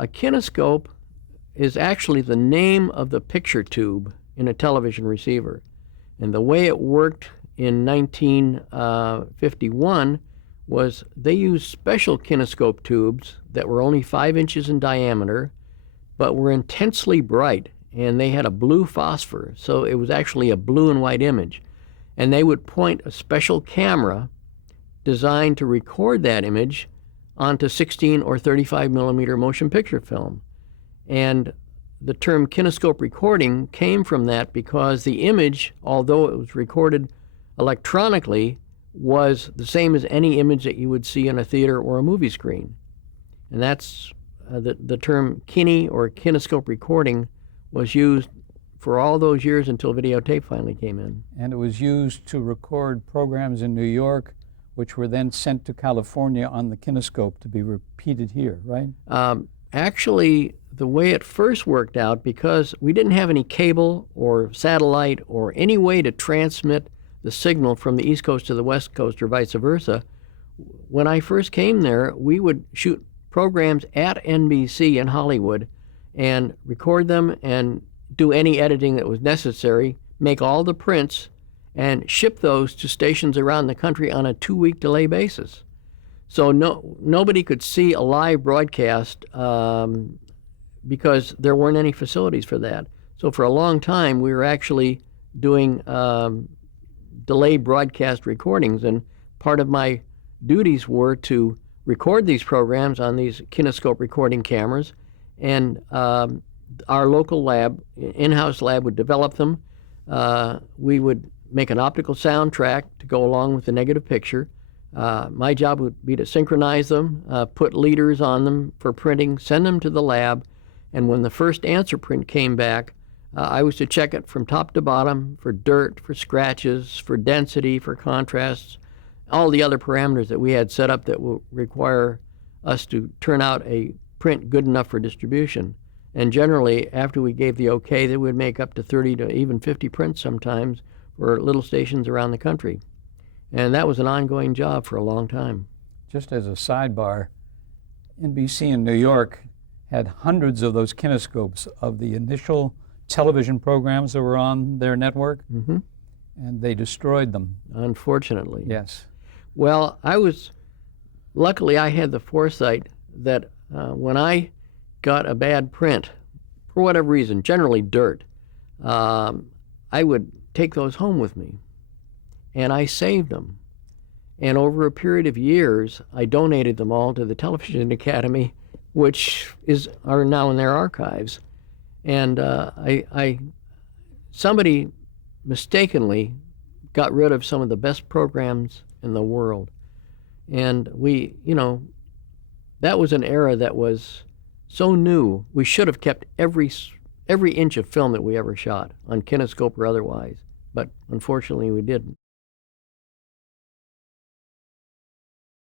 a kinescope is actually the name of the picture tube in a television receiver. And the way it worked in 1951 was they used special kinescope tubes that were only 5 inches in diameter, but were intensely bright, and they had a blue phosphor, so it was actually a blue and white image. And they would point a special camera designed to record that image onto 16 or 35 millimeter motion picture film. And the term kinescope recording came from that because the image, although it was recorded electronically, was the same as any image that you would see in a theater or a movie screen. And that's the term kine or kinescope recording was used for all those years until videotape finally came in. And it was used to record programs in New York, which were then sent to California on the kinescope to be repeated here, right? Actually, the way it first worked out, because we didn't have any cable or satellite or any way to transmit the signal from the East Coast to the West Coast or vice versa, when I first came there, we would shoot programs at NBC in Hollywood and record them and do any editing that was necessary, make all the prints, and ship those to stations around the country on a 2-week delay basis. So nobody could see a live broadcast because there weren't any facilities for that. So for a long time, we were actually doing delayed broadcast recordings, and part of my duties were to record these programs on these kinescope recording cameras, and our local lab, in-house lab, would develop them. We would make an optical soundtrack to go along with the negative picture. My job would be to synchronize them, put leaders on them for printing, send them to the lab, and when the first answer print came back, I was to check it from top to bottom for dirt, for scratches, for density, for contrasts, all the other parameters that we had set up that will require us to turn out a print good enough for distribution. And generally, after we gave the okay, they would make up to 30 to even 50 prints sometimes for little stations around the country. And that was an ongoing job for a long time. Just as a sidebar, NBC in New York had hundreds of those kinescopes of the initial television programs that were on their network, and they destroyed them. Unfortunately. Yes. Well, luckily I had the foresight that when I got a bad print, for whatever reason, generally dirt, I would take those home with me, and I saved them. And over a period of years, I donated them all to the Television Academy, which are now in their archives. And somebody mistakenly got rid of some of the best programs in the world. And that was an era that was so new. We should have kept every inch of film that we ever shot, on kinescope or otherwise, but unfortunately we didn't.